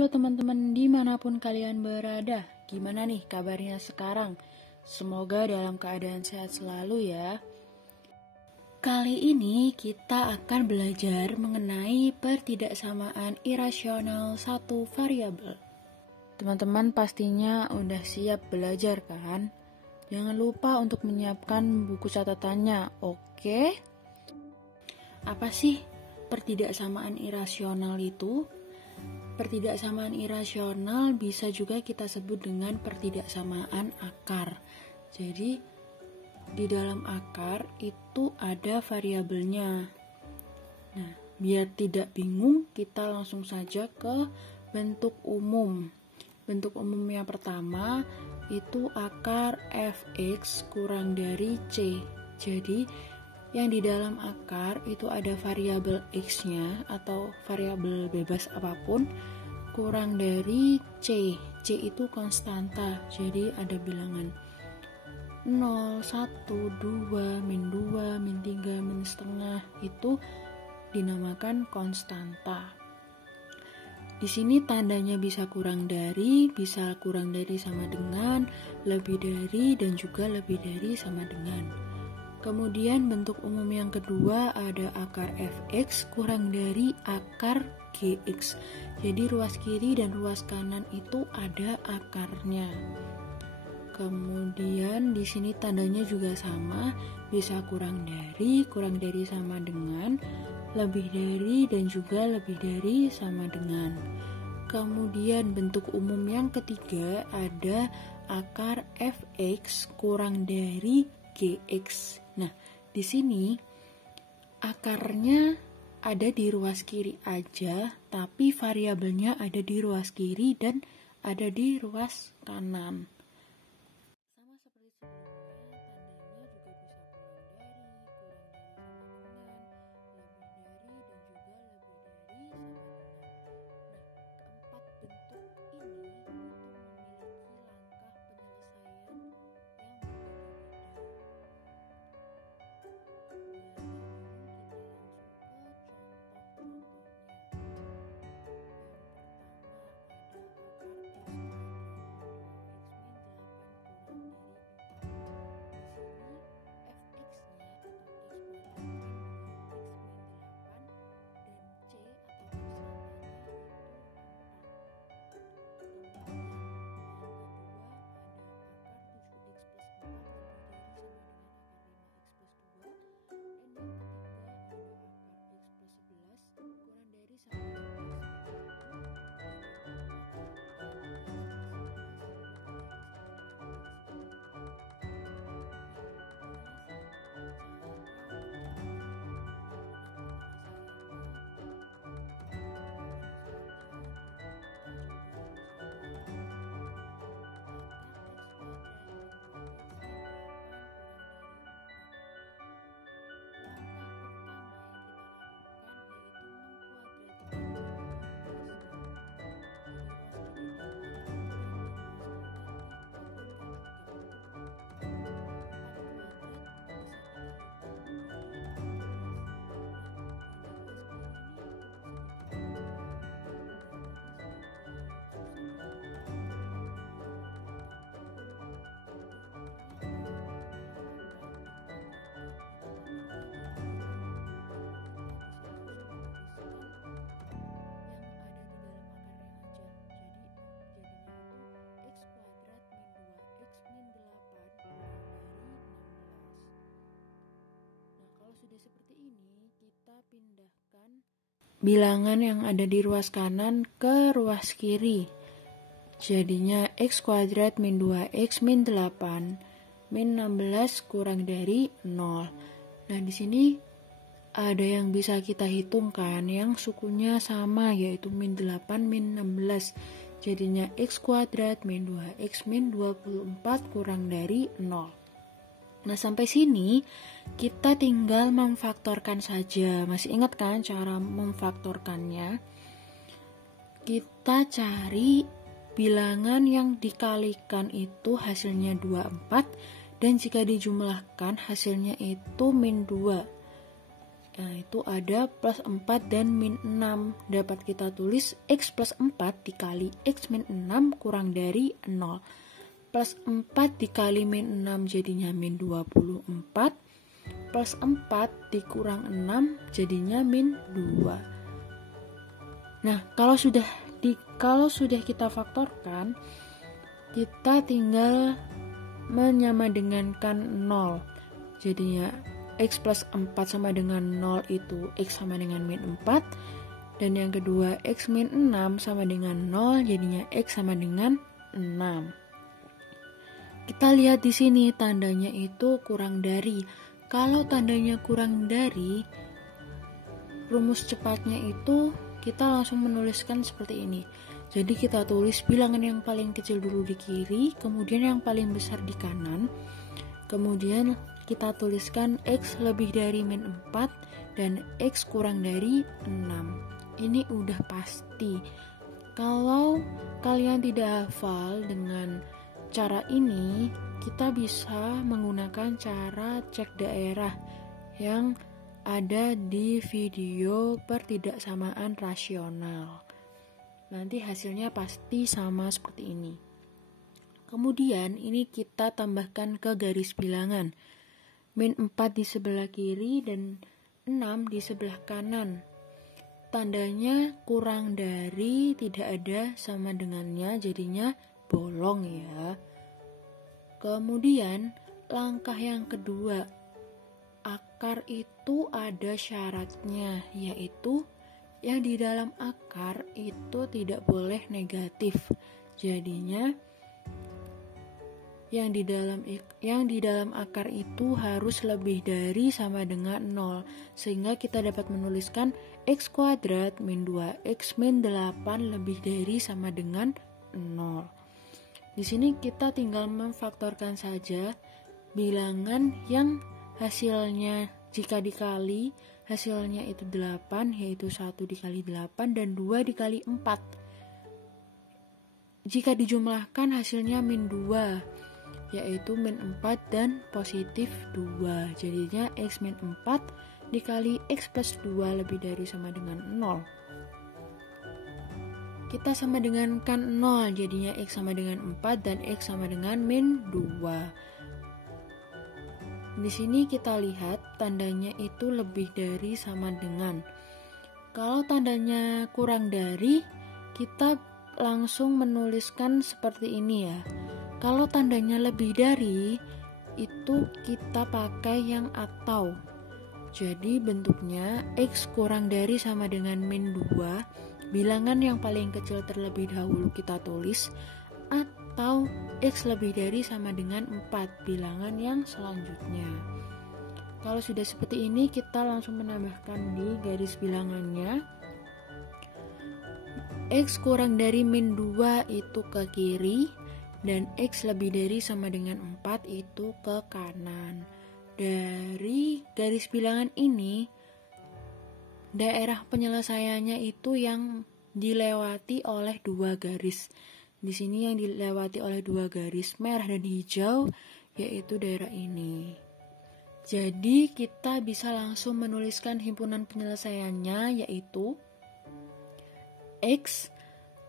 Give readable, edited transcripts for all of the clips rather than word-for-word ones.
Halo teman-teman dimanapun kalian berada, gimana nih kabarnya sekarang? Semoga dalam keadaan sehat selalu ya. Kali ini kita akan belajar mengenai pertidaksamaan irasional satu variabel. Teman-teman pastinya udah siap belajar kan? Jangan lupa untuk menyiapkan buku catatannya, oke? Apa sih pertidaksamaan irasional itu? Pertidaksamaan irasional bisa juga kita sebut dengan pertidaksamaan akar. Jadi, di dalam akar itu ada variabelnya. Nah, biar tidak bingung, kita langsung saja ke bentuk umum. Bentuk umum yang pertama itu akar fx kurang dari c. Jadi, yang di dalam akar itu ada variabel x-nya atau variabel bebas apapun kurang dari c. C itu konstanta, jadi ada bilangan 0, 1, 2, min 2, min 3, min setengah, itu dinamakan konstanta. Di sini tandanya bisa kurang dari sama dengan, lebih dari, dan juga lebih dari sama dengan. Kemudian bentuk umum yang kedua ada akar fx kurang dari akar gx. Jadi ruas kiri dan ruas kanan itu ada akarnya. Kemudian di sini tandanya juga sama, bisa kurang dari sama dengan, lebih dari, dan juga lebih dari sama dengan. Kemudian bentuk umum yang ketiga ada akar fx kurang dari gx. Nah, di sini akarnya ada di ruas kiri aja, tapi variabelnya ada di ruas kiri dan ada di ruas kanan. Sama seperti sebelumnya, tandanya juga bisa kurang dari Sudah seperti ini, kita pindahkan bilangan yang ada di ruas kanan ke ruas kiri. Jadinya x kuadrat min 2x min 8 min 16 kurang dari 0. Nah, di sini ada yang bisa kita hitungkan yang sukunya sama, yaitu min 8 min 16. Jadinya x kuadrat min 2x min 24 kurang dari 0. Nah, sampai sini kita tinggal memfaktorkan saja. Masih ingat kan cara memfaktorkannya? Kita cari bilangan yang dikalikan itu hasilnya 24, dan jika dijumlahkan hasilnya itu min 2. Nah, itu ada plus 4 dan min 6. Dapat kita tulis X plus 4 dikali X min 6 kurang dari 0. Plus 4 dikali min 6 jadinya min 24. Plus 4 dikurang 6 jadinya min 2. Nah, kalau sudah kita faktorkan, kita tinggal menyamadengankan 0. Jadinya X plus 4 sama dengan 0 itu X sama dengan min 4. Dan yang kedua X min 6 sama dengan 0, jadinya X sama dengan 6. Kita lihat di sini tandanya itu kurang dari. Kalau tandanya kurang dari, rumus cepatnya itu kita langsung menuliskan seperti ini. Jadi kita tulis bilangan yang paling kecil dulu di kiri, kemudian yang paling besar di kanan. Kemudian kita tuliskan X lebih dari min 4 dan X kurang dari 6. Ini udah pasti. Kalau kalian tidak hafal dengan cara ini, kita bisa menggunakan cara cek daerah yang ada di video pertidaksamaan rasional. Nanti hasilnya pasti sama seperti ini. Kemudian ini kita tambahkan ke garis bilangan. Min 4 di sebelah kiri dan 6 di sebelah kanan. Tandanya kurang dari, tidak ada sama dengannya, jadinya bolong ya. Kemudian langkah yang kedua, akar itu ada syaratnya, yaitu yang di dalam akar itu tidak boleh negatif. Jadinya yang di dalam akar itu harus lebih dari sama dengan 0, sehingga kita dapat menuliskan X kuadrat min 2X min 8 lebih dari sama dengan 0. Di sini kita tinggal memfaktorkan saja bilangan yang hasilnya jika dikali hasilnya itu 8, yaitu 1 dikali 8 dan 2 dikali 4. Jika dijumlahkan hasilnya min 2, yaitu min 4 dan positif 2. Jadinya X min 4 dikali X plus 2 lebih dari sama dengan 0. Kita sama dengan kan 0, jadinya X sama dengan 4 dan X sama dengan min 2. Di sini kita lihat tandanya itu lebih dari sama dengan. Kalau tandanya kurang dari, kita langsung menuliskan seperti ini ya. Kalau tandanya lebih dari, itu kita pakai yang atau. Jadi bentuknya X kurang dari sama dengan min 2, bilangan yang paling kecil terlebih dahulu kita tulis, atau X lebih dari sama dengan 4, bilangan yang selanjutnya. Kalau sudah seperti ini, kita langsung menambahkan di garis bilangannya. X kurang dari min 2 itu ke kiri, dan X lebih dari sama dengan 4 itu ke kanan. Dari garis bilangan ini, daerah penyelesaiannya itu yang dilewati oleh 2 garis. Di sini yang dilewati oleh 2 garis merah dan hijau, yaitu daerah ini. Jadi kita bisa langsung menuliskan himpunan penyelesaiannya, yaitu X,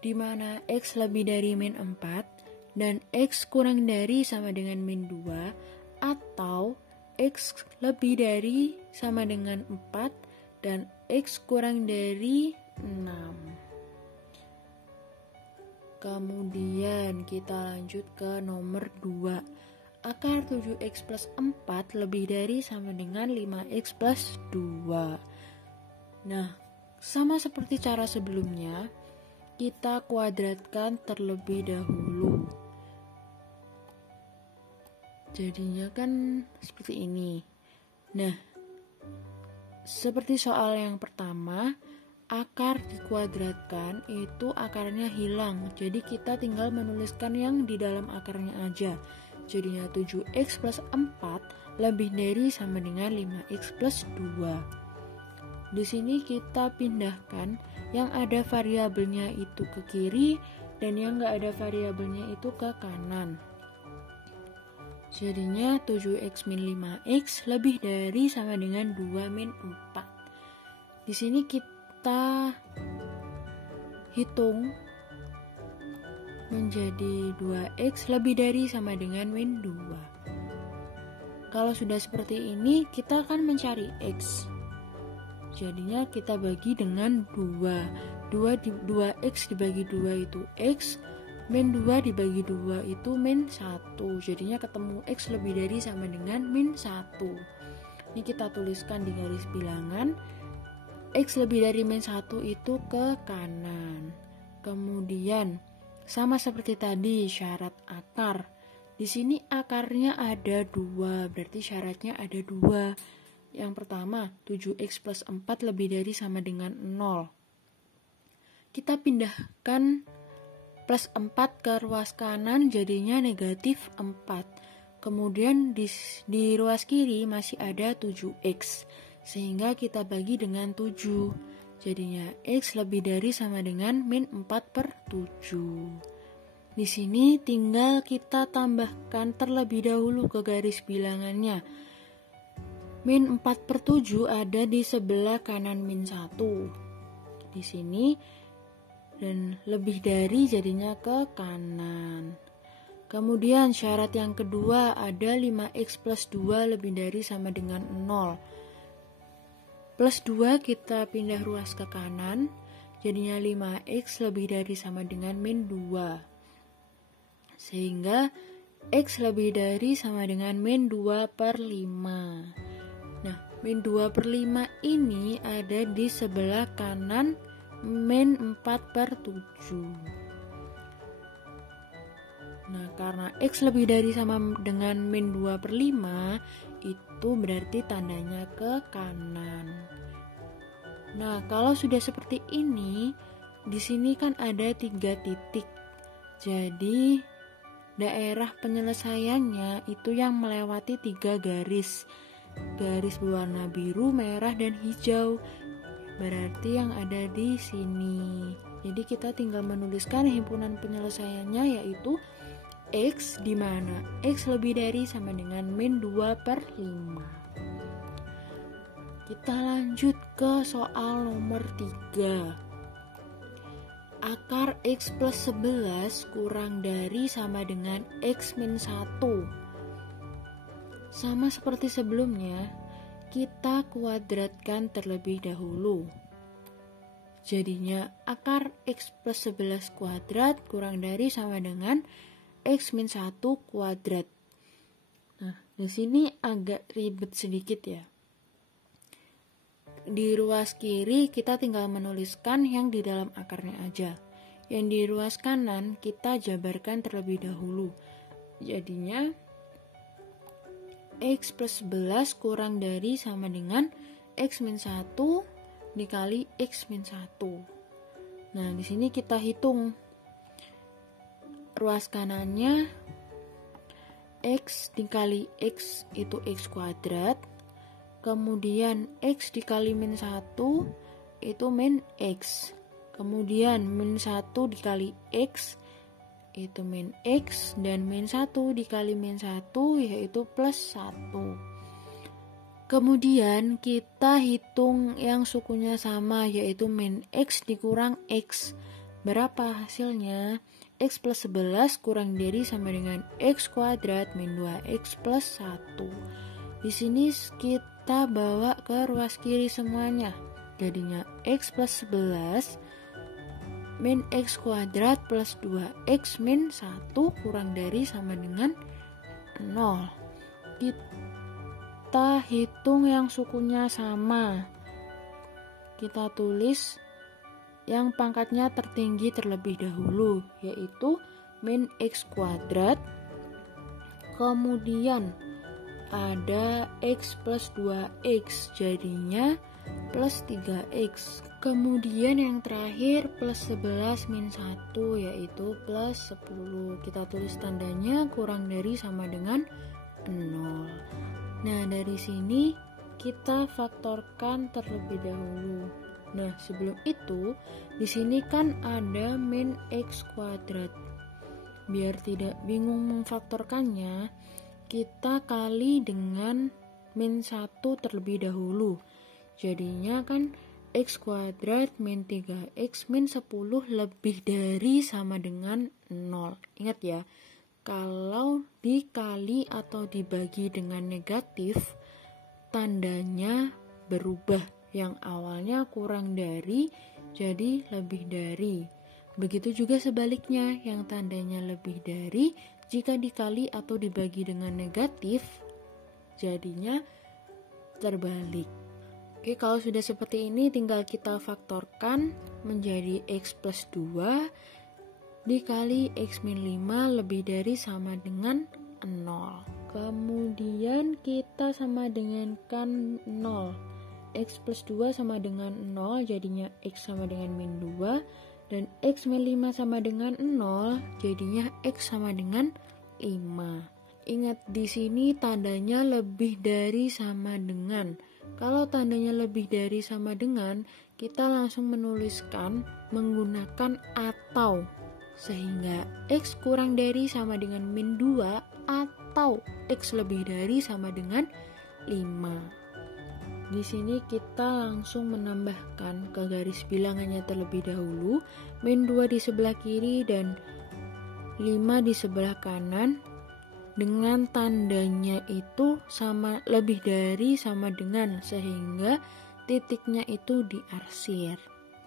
di mana X lebih dari min 4, dan X kurang dari sama dengan min 2, atau X lebih dari sama dengan 4 dan X kurang dari 6. Kemudian kita lanjut ke nomor 2. Akar 7X plus 4 lebih dari sama dengan 5X plus 2. Nah, sama seperti cara sebelumnya, kita kuadratkan terlebih dahulu. Jadinya kan seperti ini. Nah, seperti soal yang pertama, akar dikuadratkan itu akarnya hilang. Jadi kita tinggal menuliskan yang di dalam akarnya aja. Jadinya 7X plus 4 lebih dari sama dengan 5X plus 2. Di sini kita pindahkan yang ada variabelnya itu ke kiri dan yang nggak ada variabelnya itu ke kanan. Jadinya 7X min 5X lebih dari sama dengan 2 min 4. Di sini kita hitung menjadi 2x lebih dari sama dengan min 2. Kalau sudah seperti ini, kita akan mencari x. Jadinya kita bagi dengan 2. 2x dibagi 2 itu x, min 2 dibagi 2 itu min 1. Jadinya ketemu x lebih dari sama dengan min 1. Ini kita tuliskan di garis bilangan. X lebih dari min 1 itu ke kanan. Kemudian sama seperti tadi syarat akar. Di sini akarnya ada 2, berarti syaratnya ada 2. Yang pertama, 7x plus 4 lebih dari sama dengan 0. Kita pindahkan plus 4 ke ruas kanan, jadinya negatif 4. Kemudian di ruas kiri masih ada 7x, sehingga kita bagi dengan 7. Jadinya x lebih dari sama dengan min 4/7. Di sini tinggal kita tambahkan terlebih dahulu ke garis bilangannya. Min 4/7 ada di sebelah kanan min 1. Di sini, dan lebih dari jadinya ke kanan. Kemudian syarat yang kedua ada 5x plus 2 lebih dari sama dengan 0. Plus 2 kita pindah ruas ke kanan, jadinya 5x lebih dari sama dengan min 2. Sehingga x lebih dari sama dengan min 2/5. Nah, min 2/5 ini ada di sebelah kanan min 4/7. Nah, karena x lebih dari sama dengan min 2/5, itu berarti tandanya ke kanan. Nah, kalau sudah seperti ini, di sini kan ada 3 titik. Jadi, daerah penyelesaiannya itu yang melewati 3 garis. Garis berwarna biru, merah, dan hijau. Berarti yang ada di sini. Jadi kita tinggal menuliskan himpunan penyelesaiannya, yaitu x, di mana x lebih dari sama dengan min 2/5. Kita lanjut ke soal nomor 3. Akar x plus 11 kurang dari sama dengan x min 1. Sama seperti sebelumnya, kita kuadratkan terlebih dahulu. Jadinya akar x plus 11 kuadrat kurang dari sama dengan x min 1 kuadrat. Nah, di sini agak ribet sedikit ya. Di ruas kiri kita tinggal menuliskan yang di dalam akarnya aja. Yang di ruas kanan kita jabarkan terlebih dahulu. Jadinya x plus 11 kurang dari sama dengan x min 1 dikali x min 1. Nah, di sini kita hitung ruas kanannya. X dikali x itu x kuadrat. Kemudian x dikali min 1 itu min x. Kemudian min 1 dikali x itu min x, dan min 1 dikali min 1 yaitu plus 1. Kemudian kita hitung yang sukunya sama, yaitu min x dikurang x. Berapa hasilnya? X plus 11 kurang dari sama dengan x kuadrat min 2x plus 1. Di sini kita bawa ke ruas kiri semuanya. Jadinya x plus 11 min x kuadrat plus 2x min 1 kurang dari sama dengan 0. Kita hitung yang sukunya sama. Kita tulis yang pangkatnya tertinggi terlebih dahulu, yaitu min x kuadrat. Kemudian ada x plus 2x, jadinya plus 3x. Kemudian yang terakhir plus 11 min 1 yaitu plus 10. Kita tulis tandanya kurang dari sama dengan 0. Nah, dari sini kita faktorkan terlebih dahulu. Nah, sebelum itu di sini kan ada min x kuadrat. Biar tidak bingung memfaktorkannya, kita kali dengan min 1 terlebih dahulu. Jadinya kan X kuadrat min 3X min 10 lebih dari sama dengan 0. Ingat ya, kalau dikali atau dibagi dengan negatif, tandanya berubah. Yang awalnya kurang dari, jadi lebih dari. Begitu juga sebaliknya, yang tandanya lebih dari, jika dikali atau dibagi dengan negatif, jadinya terbalik. Oke, kalau sudah seperti ini tinggal kita faktorkan menjadi X plus 2 dikali X min 5 lebih dari sama dengan 0. Kemudian kita sama dengankan 0. X plus 2 sama dengan 0, jadinya X sama dengan min 2. Dan X min 5 sama dengan 0, jadinya X sama dengan 5. Ingat di sini tandanya lebih dari sama dengan. Kalau tandanya lebih dari sama dengan, kita langsung menuliskan menggunakan atau. Sehingga X kurang dari sama dengan min 2 atau X lebih dari sama dengan 5. Di sini kita langsung menambahkan ke garis bilangannya terlebih dahulu, min 2 di sebelah kiri dan 5 di sebelah kanan, dengan tandanya itu sama lebih dari sama dengan, sehingga titiknya itu diarsir.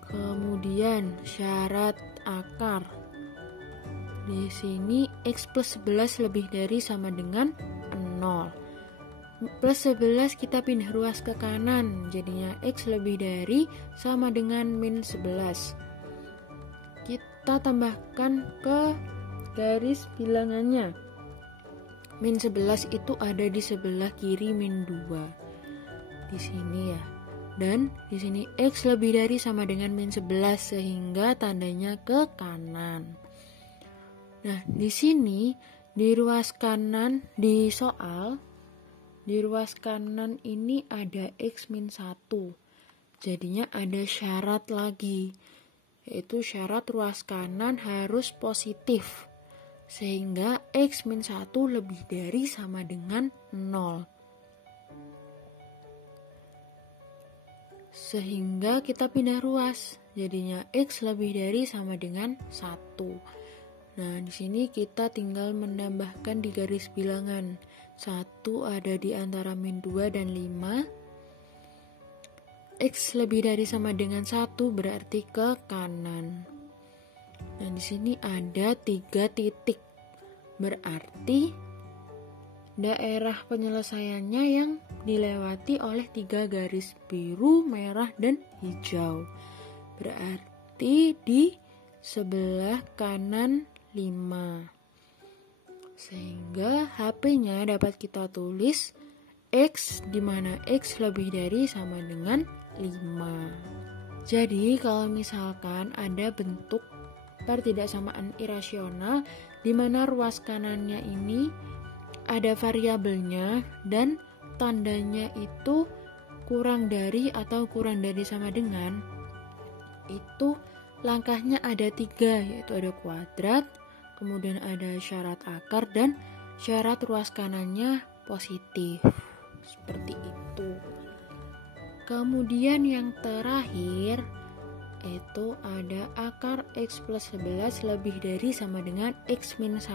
Kemudian syarat akar. Di sini X plus 11 lebih dari sama dengan 0. Plus 11 kita pindah ruas ke kanan, jadinya X lebih dari sama dengan min 11. Kita tambahkan ke garis bilangannya. Min 11 itu ada di sebelah kiri min 2. Di sini ya. Dan di sini X lebih dari sama dengan min 11 sehingga tandanya ke kanan. Nah, di sini di ruas kanan di soal, di ruas kanan ini ada X min 1. Jadinya ada syarat lagi, yaitu syarat ruas kanan harus positif. Sehingga X min 1 lebih dari sama dengan 0. Sehingga kita pindah ruas, jadinya X lebih dari sama dengan 1. Nah, di sini kita tinggal menambahkan di garis bilangan. 1 ada di antara min 2 dan 5. X lebih dari sama dengan 1 berarti ke kanan. Nah, di sini ada 3 titik. Berarti daerah penyelesaiannya yang dilewati oleh 3 garis biru, merah, dan hijau. Berarti di sebelah kanan 5. Sehingga HP-nya dapat kita tulis X, di mana X lebih dari sama dengan 5. Jadi kalau misalkan ada bentuk pertidaksamaan irasional di mana ruas kanannya ini ada variabelnya dan tandanya itu kurang dari atau kurang dari sama dengan, itu langkahnya ada 3, yaitu ada kuadrat, kemudian ada syarat akar, dan syarat ruas kanannya positif. Seperti itu. Kemudian yang terakhir itu ada akar X plus 11 lebih dari sama dengan X min 1.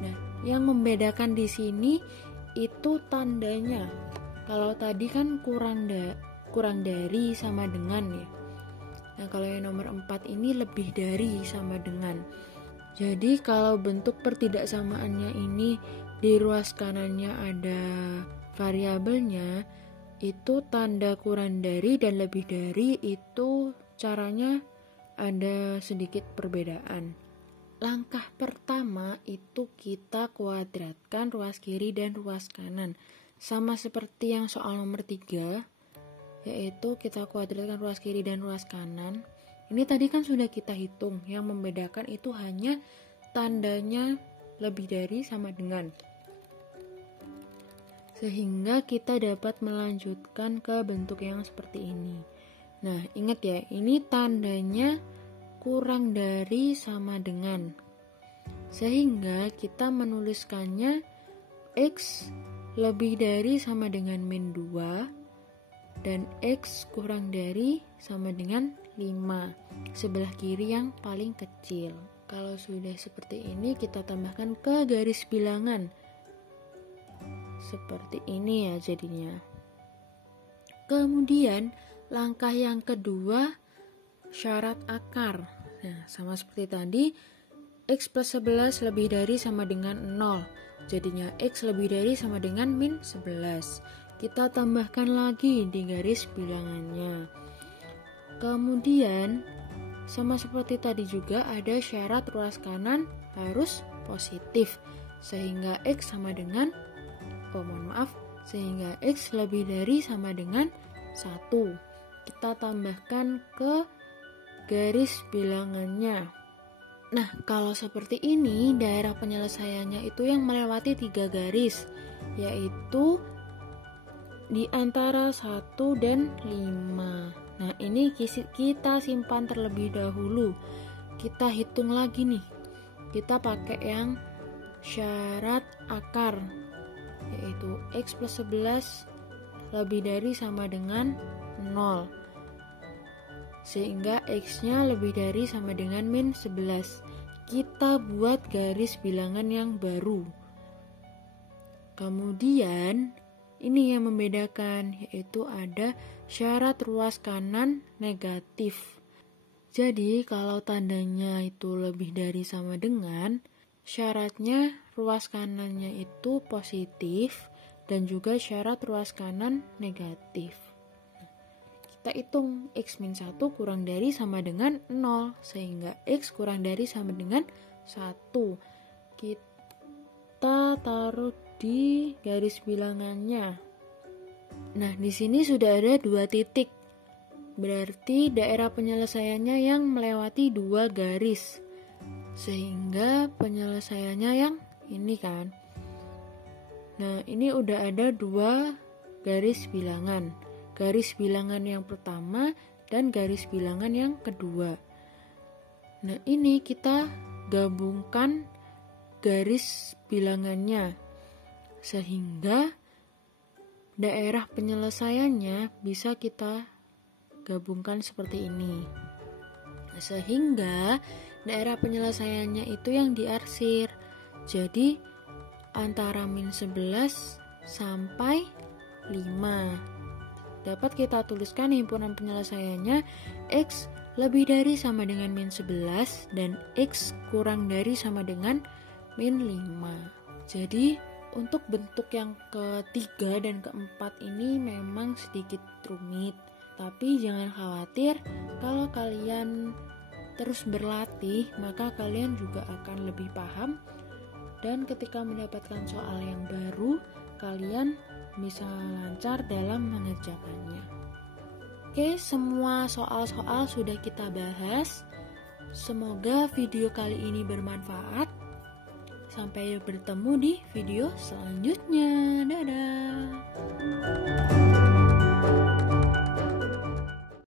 Nah, yang membedakan di sini itu tandanya. Kalau tadi kan kurang dari sama dengan ya. Nah, kalau yang nomor 4 ini lebih dari sama dengan. Jadi kalau bentuk pertidaksamaannya ini di ruas kanannya ada variabelnya, itu tanda kurang dari dan lebih dari itu caranya ada sedikit perbedaan. Langkah pertama itu kita kuadratkan ruas kiri dan ruas kanan. Sama seperti yang soal nomor 3, yaitu kita kuadratkan ruas kiri dan ruas kanan. Ini tadi kan sudah kita hitung, yang membedakan itu hanya tandanya lebih dari sama dengan. Sehingga kita dapat melanjutkan ke bentuk yang seperti ini. Nah, ingat ya, ini tandanya kurang dari sama dengan. Sehingga kita menuliskannya X lebih dari sama dengan min 2 dan X kurang dari sama dengan 5, sebelah kiri yang paling kecil. Kalau sudah seperti ini, kita tambahkan ke garis bilangan. Seperti ini ya jadinya. Kemudian langkah yang kedua, syarat akar. Nah, sama seperti tadi, X plus 11 lebih dari sama dengan 0. Jadinya X lebih dari sama dengan min 11. Kita tambahkan lagi di garis bilangannya. Kemudian sama seperti tadi juga ada syarat ruas kanan harus positif, sehingga X sama dengan sehingga X lebih dari sama dengan 1. Kita tambahkan ke garis bilangannya. Nah, kalau seperti ini, daerah penyelesaiannya itu yang melewati 3 garis, yaitu di antara 1 dan 5. Nah, ini kita simpan terlebih dahulu. Kita hitung lagi nih. Kita pakai yang syarat akar, yaitu X plus 11 lebih dari sama dengan 0. Sehingga X-nya lebih dari sama dengan min 11. Kita buat garis bilangan yang baru. Kemudian ini yang membedakan, yaitu ada syarat ruas kanan negatif. Jadi kalau tandanya itu lebih dari sama dengan, syaratnya ruas kanannya itu positif dan juga syarat ruas kanan negatif. Kita hitung X min 1 kurang dari sama dengan 0, sehingga X kurang dari sama dengan 1. Kita taruh di garis bilangannya. Nah, di sini sudah ada 2 titik. Berarti daerah penyelesaiannya yang melewati 2 garis. Sehingga penyelesaiannya yang ini kan. Nah, ini udah ada 2 garis bilangan. Garis bilangan yang pertama dan garis bilangan yang kedua. Nah, ini kita gabungkan garis bilangannya sehingga daerah penyelesaiannya bisa kita gabungkan seperti ini. Sehingga daerah penyelesaiannya itu yang diarsir. Jadi antara min 11 sampai 5. Dapat kita tuliskan himpunan penyelesaiannya X lebih dari sama dengan min 11 dan X kurang dari sama dengan min 5. Jadi untuk bentuk yang ketiga dan keempat ini memang sedikit rumit. Tapi jangan khawatir, kalau kalian terus berlatih maka kalian juga akan lebih paham. Dan ketika mendapatkan soal yang baru, kalian bisa lancar dalam mengerjakannya. Oke, semua soal-soal sudah kita bahas. Semoga video kali ini bermanfaat. Sampai bertemu di video selanjutnya. Dadah.